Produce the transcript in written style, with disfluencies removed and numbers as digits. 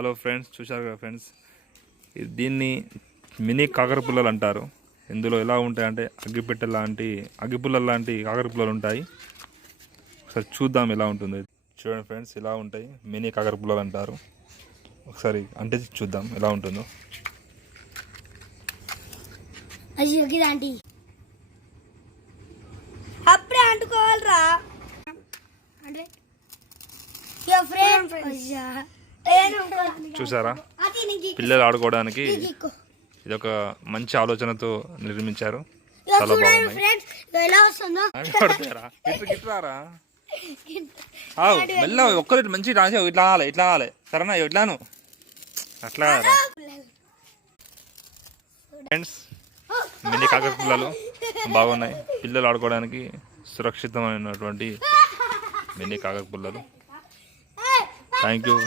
Hello friends, చూశారు కదా friends, దీన్ని మినీ కాకర పుల్లలు అంటారు. ఇందులో ఎలా ఉంటాయంటే అగ్గిపుల్లల లాంటి కాకర పుల్లలు ఉంటాయి. ఒకసారి చూద్దాం ఎలా ఉంటుంది. చూడండి ఫ్రెండ్స్, ఇలా ఉంటాయి. మినీ కాకర పుల్లలు అంటారు. ఒకసారి అంటే చూద్దాం ఎలా ఉంటుందో. అప్పుడే అంటుకోవాలరా. చూసారా, పిల్లలు ఆడుకోవడానికి ఇది ఒక మంచి ఆలోచనతో నిర్మించారు. చాలా బాగున్నాయి. మెల్ల ఒక్కరు మంచి రాసావు. ఇట్లా ఆడాలి సరేనా? ఇట్లాను అట్లా ఫ్రెండ్స్, మినీ కాకర పుల్లలు బాగున్నాయి. పిల్లలు ఆడుకోవడానికి సురక్షితమైనటువంటి మినీ కాకర పుల్లలు. Thank you.